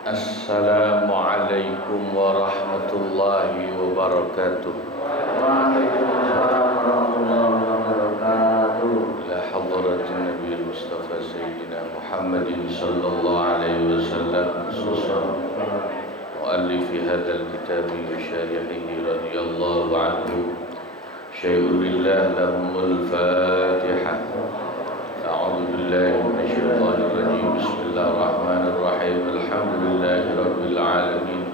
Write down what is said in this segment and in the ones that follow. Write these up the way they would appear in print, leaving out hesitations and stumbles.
Assalamualaikum warahmatullahi wabarakatuh. Waalaikumsalam warahmatullahi wabarakatuh. Ila hadratin Nabi Mustafa Sayyidina Muhammadin sallallahu alaihi wasallam khususan muallifi hadzal kitab wa syarihihi radhiyallahu anhu syai'un lillah lahumul fatihah. A'udzu billahi minasyaitonir rajim. Bismillahirrahmanirrahim. Alhamdulillahi rabbil alamin.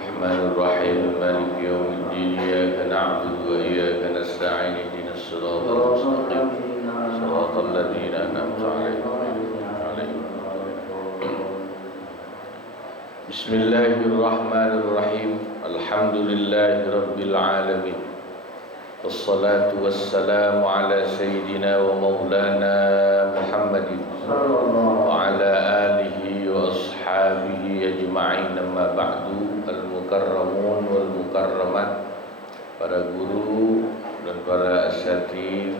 Rahmanirrahim. Maliki yaumiddin. Iyyaka na'budu wa iyyaka nasta'in. Ihdinas siratal mustaqim. Siratal ladzina an'amta 'alaihim. Bismillahirrahmanirrahim. Alhamdulillahi rabbil alamin. Wassalatu wassalamu ala sayyidina wa maulana Muhammadin wa ala alihi wa ashabihi ajma'in, amma ba'du. Al-mukarramun wal mukarramat, para guru dan para asatidz,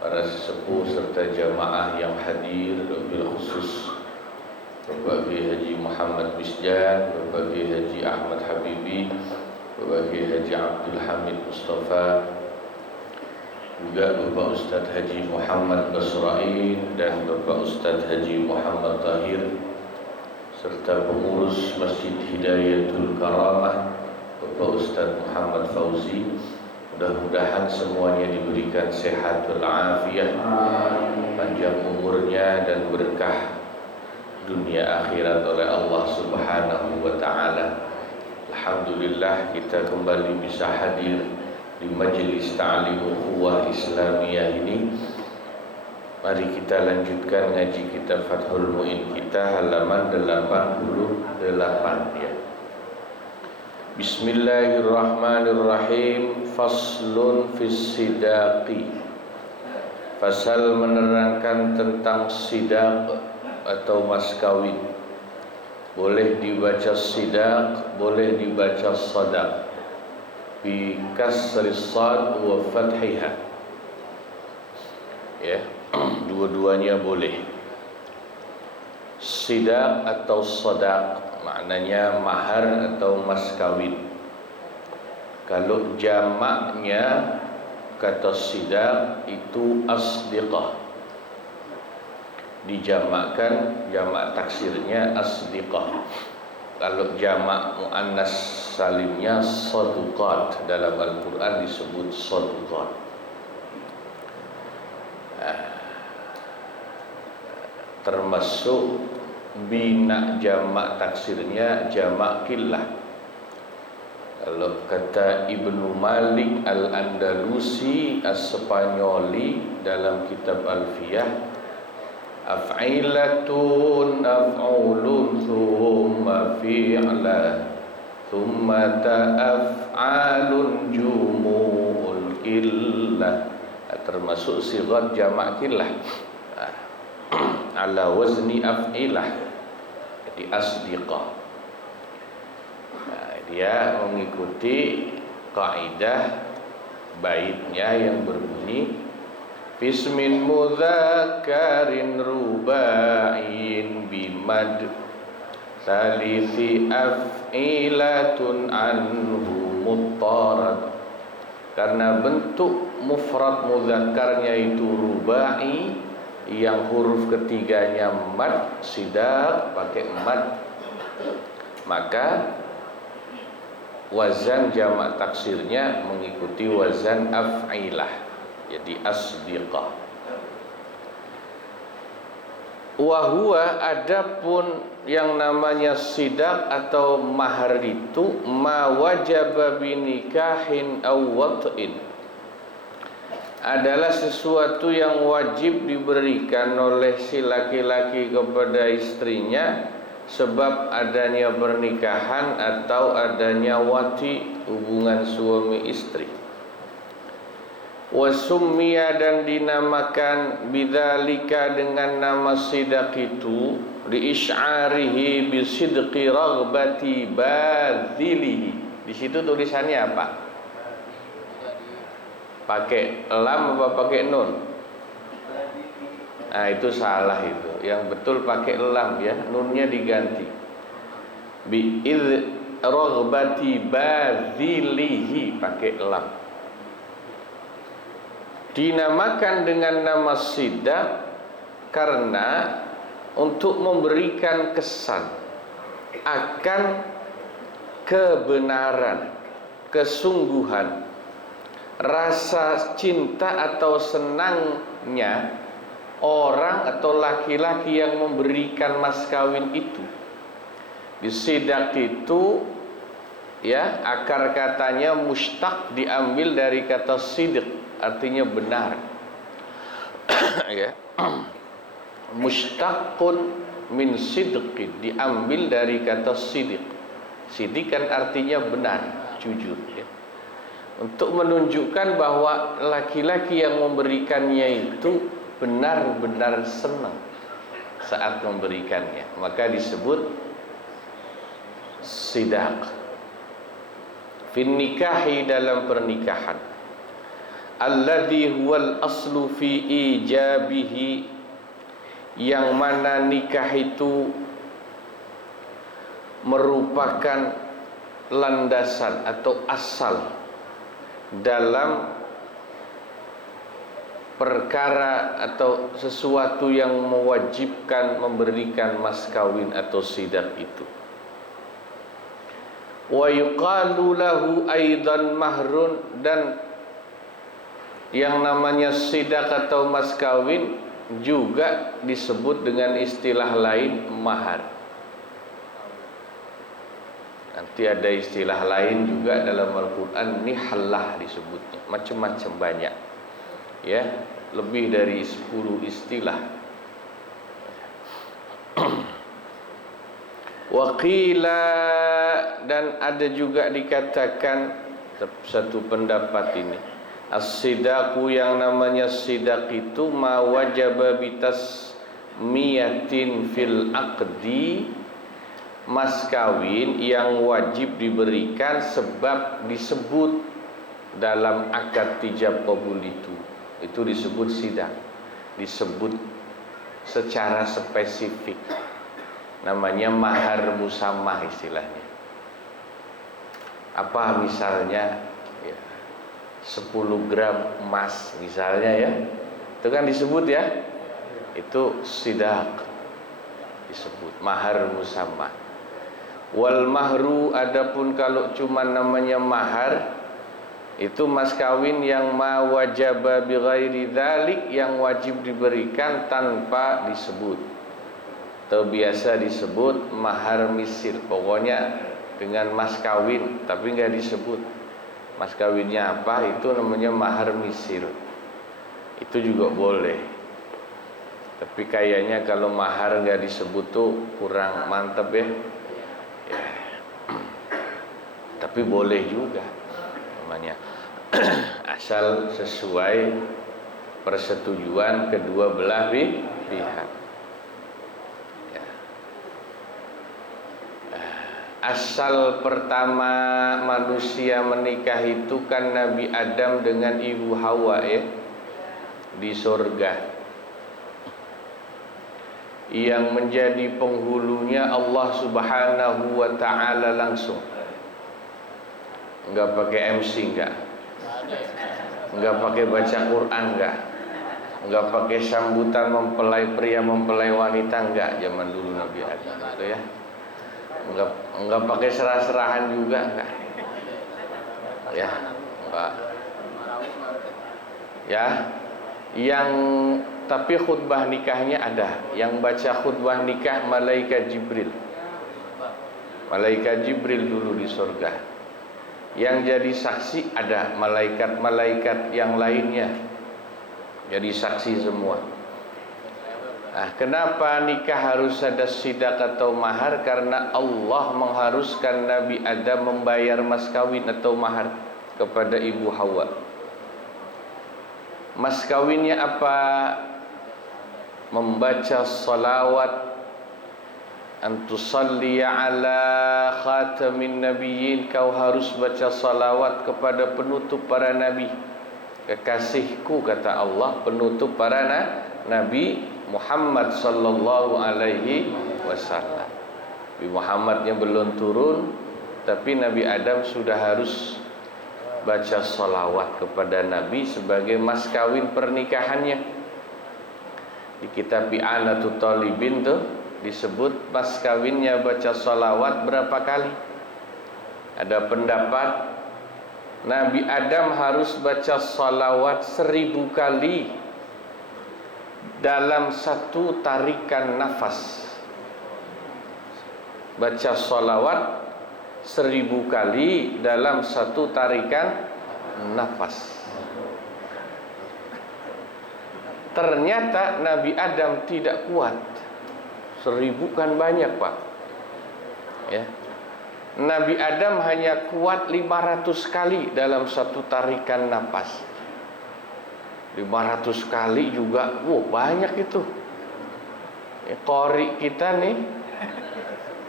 para sesepuh serta jamaah yang hadir, wabil khusus Bapak Haji Muhammad Misjan, Bapak Haji Ahmad Habibi, Bapak Haji Abdul Hamid Mustafa, juga Bapak Ustadz Haji Muhammad Basrain dan Bapak Ustadz Haji Muhammad Tahir, serta pengurus Masjid Hidayatul Karamah Bapak Ustadz Muhammad Fauzi. Mudah-mudahan semuanya diberikan sehat walafiat, panjang umurnya dan berkah dunia akhirat oleh Allah Subhanahu wa taala. Alhamdulillah, kita kembali bisa hadir di majelis ta'lim ukhuwah Islamiyah ini. Mari kita lanjutkan ngaji kitab Fathul Mu'in kita, halaman 88 ya. Bismillahirrahmanirrahim. Faslun fis sidaqi. Fasal menerangkan tentang sidaq atau mas kawin. Boleh dibaca sidaq, boleh dibaca sadaq, bi kasri sad wa fathiha. Ya, dua-duanya boleh. Sidaq atau sadaq maknanya mahar atau mas kawin. Kalau jamaknya kata sidaq itu asdiqah, dijamakkan, jamak taksirnya asdiqah. Kalau jamak muannas salimnya saduqat, dalam Al-Quran disebut saduqat. Termasuk bina jamak taksirnya jamak killah. Kalau kata Ibnu Malik Al-Andalusi As-Spanyoli dalam kitab Alfiyah, af'ilatun af'ulun thumma fi'la thumma ta'af'alun jumu'ul killah. Termasuk sigat jamak killah ala wazni af'ilah, jadi asdiqah. Dia mengikuti kaidah baitnya yang berbunyi Bismin mudzakkarin ruba'in bimad Thalithi af'ilatun anhu muttarad. Karena bentuk mufrad mudzakarnya itu rubai, yang huruf ketiganya mad, sidaq pakai mad, maka wazan jamak taksirnya mengikuti wazan af'ilah, jadi asdiqah. Wahua, adapun yang namanya sidaq atau mahar itu ma wajaba binikahin aw wat'in, adalah sesuatu yang wajib diberikan oleh si laki-laki kepada istrinya sebab adanya pernikahan atau adanya wati, hubungan suami istri. Wasummiya, dan dinamakan bidzalika dengan nama sidaq itu, diisy'arihi bisidqi raghbati badzilihi. Di situ tulisannya apa? Pakai lam apa pakai nun? Nah, itu salah itu. Yang betul pakai lam ya, nunnya diganti. bi id raghbati badhilihi, pakai lam. Dinamakan dengan nama sidak karena untuk memberikan kesan akan kebenaran, kesungguhan, rasa cinta atau senangnya orang atau laki-laki yang memberikan mas kawin itu. Di sidak itu ya, akar katanya mustaq, diambil dari kata sidik, artinya benar. Ya. Mustaqun min sidqin, diambil dari kata sidik. Sidik kan artinya benar, jujur ya. Untuk menunjukkan bahwa laki-laki yang memberikannya itu benar-benar senang saat memberikannya, maka disebut sidak. Fin nikahi, dalam pernikahan, alladhi huwal aslu fi ijabihi, yang mana nikah itu merupakan landasan atau asal dalam perkara atau sesuatu yang mewajibkan memberikan mas kawin atau sidak itu. Wa yuqalu lahu aidan mahrun, dan yang namanya sidak atau mas kawin juga disebut dengan istilah lain mahar. Nanti ada istilah lain juga dalam Al-Quran, nihallah disebutnya, macam-macam banyak ya, lebih dari 10 istilah. Waqila, dan ada juga dikatakan satu pendapat ini, as-sidaku, yang namanya sidak itu ma wajaba bitasmiyatin fil aqdi, mas kawin yang wajib diberikan sebab disebut dalam akad ijab qabul itu disebut sidak, disebut secara spesifik, namanya mahar musamah istilahnya. Apa misalnya ya, 10 gram emas misalnya ya, itu kan disebut ya, itu sidak, disebut mahar musamah. Wal mahru, adapun kalau cuma namanya mahar, itu mas kawin yang ma wajaba bi ghairi dzalik, yang wajib diberikan tanpa disebut, atau biasa disebut mahar misir, pokoknya dengan mas kawin tapi enggak disebut mas kawinnya apa, itu namanya mahar misir. Itu juga boleh, tapi kayaknya kalau mahar enggak disebut tuh kurang mantap ya. Tapi boleh juga namanya asal sesuai persetujuan kedua belah pihak ya. Asal pertama manusia menikah itu kan Nabi Adam dengan Ibu Hawa ya, di surga. Yang menjadi penghulunya Allah Subhanahu wa ta'ala langsung, enggak pakai MC, enggak pakai baca Quran, enggak pakai sambutan mempelai pria mempelai wanita, enggak, zaman dulu Nabi Adam itu ya. Enggak pakai serah-serahan juga, enggak. Ya, enggak. Ya, yang tapi khutbah nikahnya ada. Yang baca khutbah nikah malaikat Jibril. Malaikat Jibril dulu di surga. Yang jadi saksi ada malaikat-malaikat yang lainnya, jadi saksi semua. Nah, kenapa nikah harus ada sidak atau mahar? Karena Allah mengharuskan Nabi Adam membayar mas kawin atau mahar kepada Ibu Hawa. Mas kawinnya apa? Membaca salawat, antusalli ala khatamin nabiyyin, kau harus baca salawat kepada penutup para nabi. Kekasihku, kata Allah, penutup para nabi Muhammad sallallahu alaihi wasallam. Nabi Muhammadnya belum turun, tapi Nabi Adam sudah harus baca sholawat kepada Nabi sebagai mas kawin pernikahannya. Di kitab I'anatul Talibin tuh disebut mas kawinnya baca sholawat berapa kali. Ada pendapat Nabi Adam harus baca sholawat 1000 kali dalam satu tarikan nafas. Baca sholawat 1000 kali dalam satu tarikan nafas. Ternyata Nabi Adam tidak kuat. 1000 kan banyak, Pak. Ya. Nabi Adam hanya kuat 500 kali dalam satu tarikan nafas. 500 kali juga, banyak itu. Qori kita nih,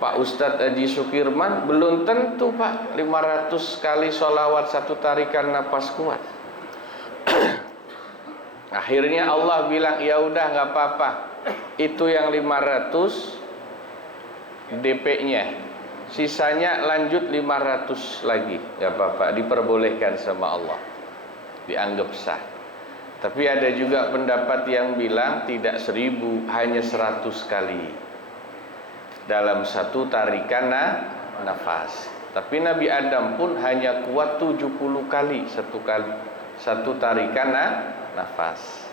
Pak Ustadz Haji Sukirman, belum tentu Pak 500 kali sholawat satu tarikan nafas kuat. Akhirnya Allah bilang, ya udah nggak apa-apa, itu yang 500 DP-nya, sisanya lanjut 500 lagi, nggak apa-apa, diperbolehkan sama Allah, dianggap sah. Tapi ada juga pendapat yang bilang tidak 1000, hanya 100 kali dalam satu tarikan nafas. Tapi Nabi Adam pun hanya kuat 70 kali satu tarikan nafas.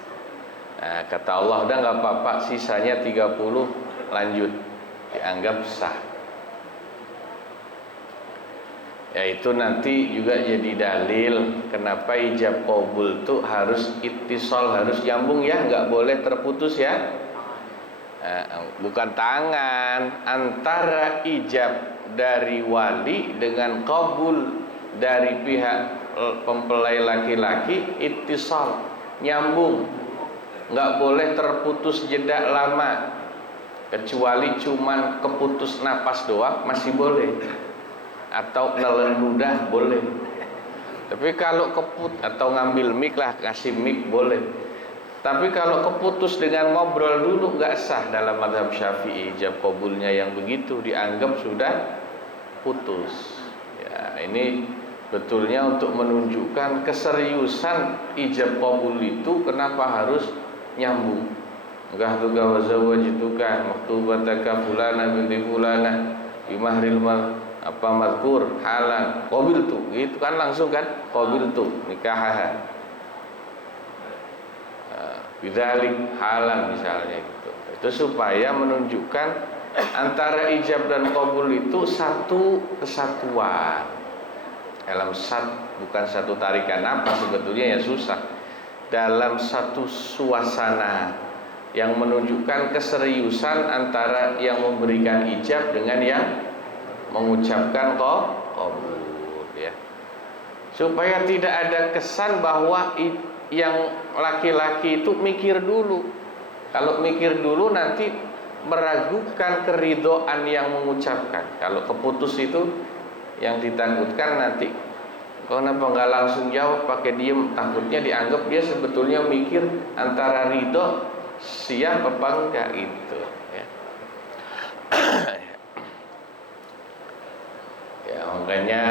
Nah, kata Allah, udah nggak apa-apa, sisanya 30 lanjut, dianggap sah. Yaitu nanti juga jadi dalil kenapa ijab qabul tuh harus ittisal, harus nyambung ya, nggak boleh terputus ya. Bukan tangan, antara ijab dari wali dengan qabul dari pihak mempelai laki-laki, ittisal, nyambung, nggak boleh terputus jeda lama, kecuali cuman keputus napas doang masih boleh, atau nelen ludah boleh. Tapi kalau atau ngambil mic lah, kasih mic boleh. Tapi kalau keputus dengan ngobrol dulu nggak sah dalam mazhab Syafi'i. Ijab qabulnya yang begitu dianggap sudah putus. Ya, ini betulnya untuk menunjukkan keseriusan ijab qabul itu kenapa harus nyambung. Enggak tuga wa zawajituka maktubataka fulana binti fulana bimahril mazkur halan qabiltu, gitu kan, langsung kan, qabiltu nikahaha bidzalik halan misalnya gitu. Itu supaya menunjukkan antara ijab dan qabul itu satu kesatuan. Dalam bukan satu tarikan nafas, sebetulnya ya susah. Dalam satu suasana yang menunjukkan keseriusan antara yang memberikan ijab dengan yang mengucapkan qabul, ya. Supaya tidak ada kesan bahwa yang laki-laki itu mikir dulu. Kalau mikir dulu nanti meragukan keridhaan yang mengucapkan. Kalau keputus itu yang ditakutkan nanti, kenapa nggak langsung jawab pakai diem, takutnya dianggap dia sebetulnya mikir antara ridho siap apa enggak itu, ya. Ya, makanya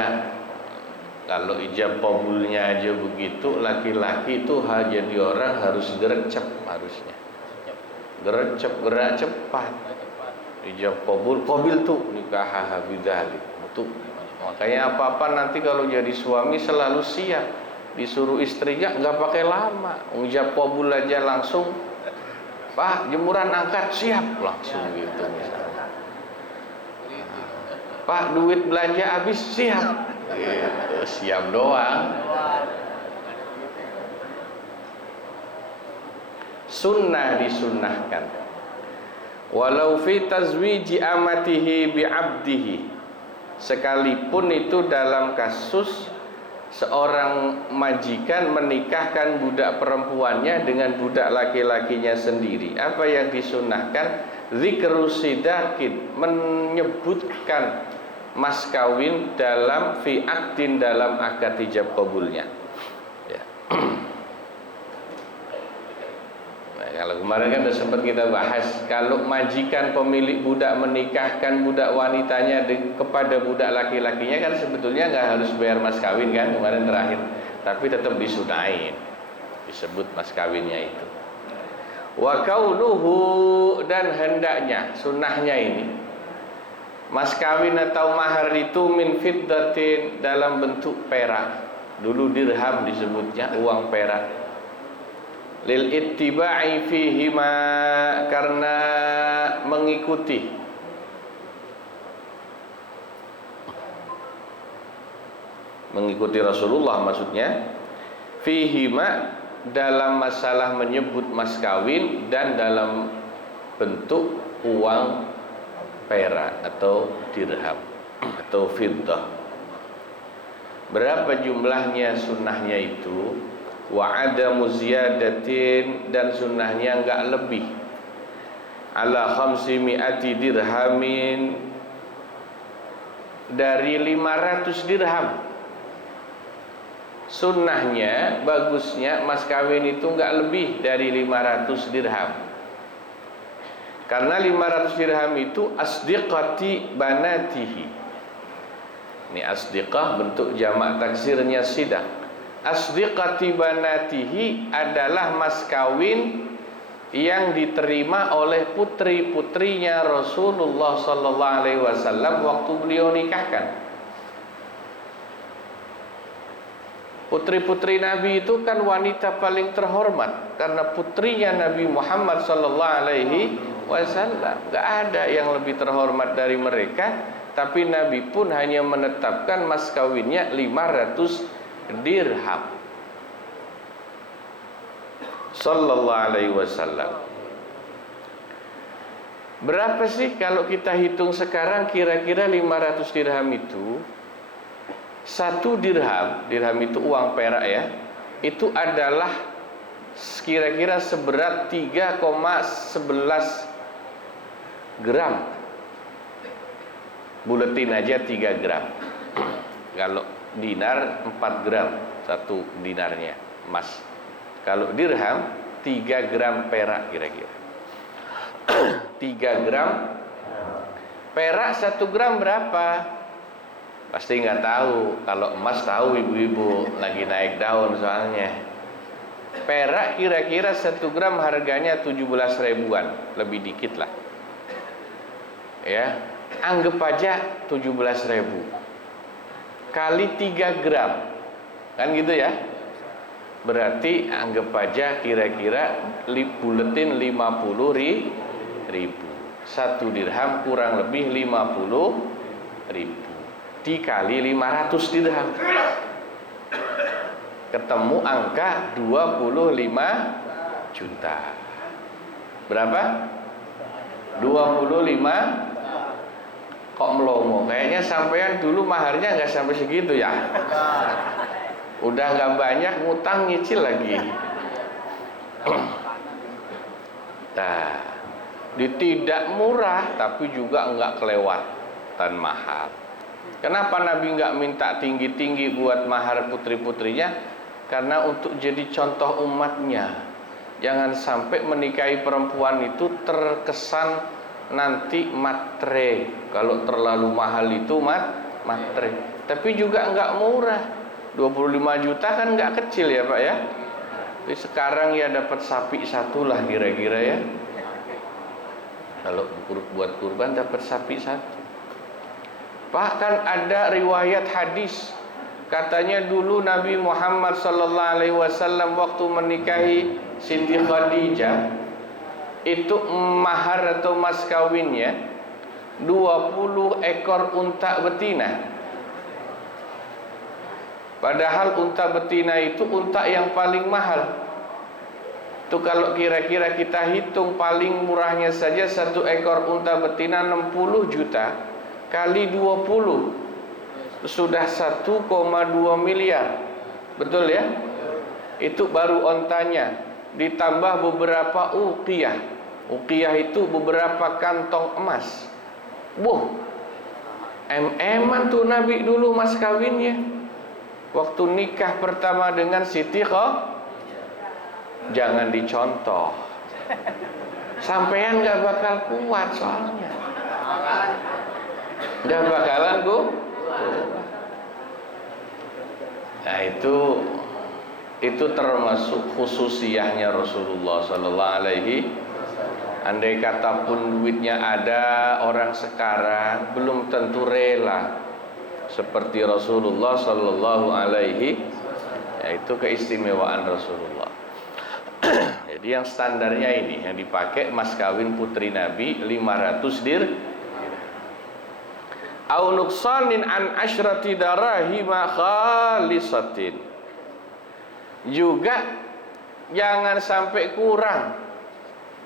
kalau ijab qabulnya aja begitu, laki-laki itu jadi orang harus gercep, harusnya gercep, gerak cepat. Ijab qabul, qabil tuh nikah bidzalik itu. Makanya apa-apa nanti kalau jadi suami selalu siap, disuruh istrinya nggak pakai lama, ijab qabul aja langsung, Pak jemuran angkat, siap langsung gitu misalnya. Pak duit belanja habis, siap. Gitu, siap doang. Sunnah disunnahkan. Walau fi tazwiji amatihi bi abdihi, sekalipun itu dalam kasus seorang majikan menikahkan budak perempuannya dengan budak laki-lakinya sendiri. Apa yang disunnahkan? Zikru sidakin, menyebutkan mas kawin dalam fi akdin, dalam akad ijab qabulnya, ya. Nah, kalau Kemarin kan sudah sempat kita bahas, kalau majikan pemilik budak menikahkan budak wanitanya kepada budak laki-lakinya kan sebetulnya nggak harus bayar mas kawin kan kemarin terakhir, tapi tetap disunahin, disebut mas kawinnya itu. Wa kaunuhu, dan hendaknya, sunnahnya ini mas kawin atau mahar itu min fiddatin, dalam bentuk perak. Dulu dirham disebutnya, uang perak. Lil ittiba'i fihima, karena mengikuti Rasulullah, maksudnya fihima, dalam masalah menyebut mas kawin dan dalam bentuk uang perak atau dirham atau fiddah. Berapa jumlahnya sunnahnya itu? Wa adamu ziyadatin, dan sunnahnya enggak lebih, ala 500 dirhamin, dari 500 dirham. Sunnahnya, bagusnya mas kawin itu enggak lebih dari 500 dirham. Karena 500 dirham itu asdiqati banatihi. Ini asdiqah bentuk jamak taksirnya sidak. Asdiqati banatihi adalah mas kawin yang diterima oleh putri-putrinya Rasulullah sallallahu alaihi wasallam waktu beliau nikahkan. Putri-putri Nabi itu kan wanita paling terhormat karena putrinya Nabi Muhammad sallallahu alaihi wasallam. Enggak ada yang lebih terhormat dari mereka, tapi Nabi pun hanya menetapkan mas kawinnya 500 dirham sallallahu alaihi wasallam. Berapa sih kalau kita hitung sekarang, kira-kira 500 dirham itu, satu dirham itu uang perak ya, itu adalah kira-kira seberat 3,11 gram. Buletin aja 3 gram. Kalau dinar 4 gram satu dinarnya emas. Kalau dirham 3 gram perak kira-kira. 3 gram perak, 1 gram berapa? Pasti nggak tahu. Kalau emas tahu ibu-ibu, lagi naik daun soalnya. Perak kira-kira 1 gram harganya 17 ribuan, lebih dikit lah. Ya, anggap aja 17 ribu kali 3 gram, kan gitu ya. Berarti anggap aja kira-kira buletin 50 ribu. 1 dirham kurang lebih 50 ribu dikali 500 dirham, ketemu angka 25 juta. Berapa? 25. Kok melongo? Kayaknya sampean dulu maharnya nggak sampai segitu ya. Udah nggak banyak, ngutang nyicil lagi. Nah, tidak murah tapi juga nggak kelewatan mahar. Kenapa Nabi nggak minta tinggi-tinggi buat mahar putri-putrinya? Karena untuk jadi contoh umatnya. Jangan sampai menikahi perempuan itu terkesan nanti matre. Kalau terlalu mahal itu matre. Tapi juga enggak murah. 25 juta kan enggak kecil ya Pak ya. Jadi sekarang ya dapat sapi satu lah kira-kira ya. Kalau buat kurban dapat sapi satu. Bahkan ada riwayat hadis, katanya dulu Nabi Muhammad sallallahu alaihi wasallam waktu menikahi Siti Khadijah, itu mahar atau mas kawinnya 20 ekor unta betina. Padahal unta betina itu unta yang paling mahal. Itu kalau kira-kira kita hitung paling murahnya saja 1 ekor unta betina 60 juta kali 20 sudah 1,2 miliar. Betul ya? Itu baru ontanya, ditambah beberapa uqiyah. Uqiyah itu beberapa kantong emas. Em-eman tuh Nabi dulu mas kawinnya. Waktu nikah pertama dengan Siti Khadijah. Jangan dicontoh. Sampean nggak bakal kuat soalnya. Nggak bakalan kuat. Nah itu termasuk khususiyahnya Rasulullah Sallallahu Alaihi. Andai kata pun duitnya ada, orang sekarang belum tentu rela seperti Rasulullah Sallallahu Alaihi. Yaitu keistimewaan Rasulullah. Jadi yang standarnya ini yang dipakai mas kawin putri Nabi 500 au nuqsanin an asyrati darahima khalisatin. Juga jangan sampai kurang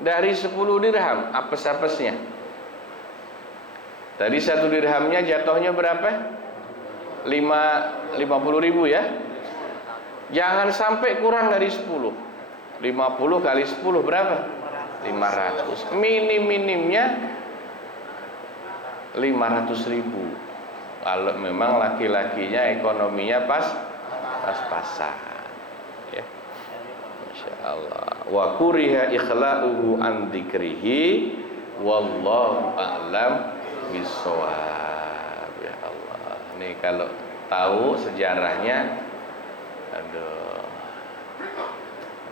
dari 10 dirham apes-apesnya. Tadi 1 dirhamnya jatuhnya berapa? 50.000 ya. Jangan sampai kurang dari 10. 50 kali 10 berapa? 500. Minim-minimnya 500.000. Kalau memang laki-lakinya ekonominya pas-pasan, ya. Masya Allah. Wa kuriha ikhla'uhu an dzikrihi wallahu a'lam bissawab. Ya Allah. Nih kalau tahu sejarahnya, aduh.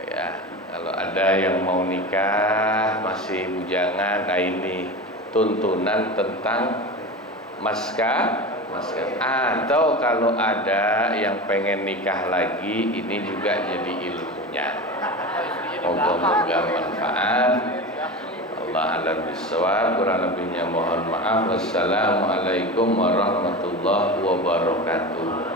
Ya, kalau ada yang mau nikah masih bujangan, nah ini tuntunan tentang maskah. Atau kalau ada yang pengen nikah lagi, ini juga jadi ilmunya. Moga-moga manfaat. Allah a'lam bishawab. Kurang lebihnya mohon maaf. Wassalamualaikum warahmatullahi wabarakatuh.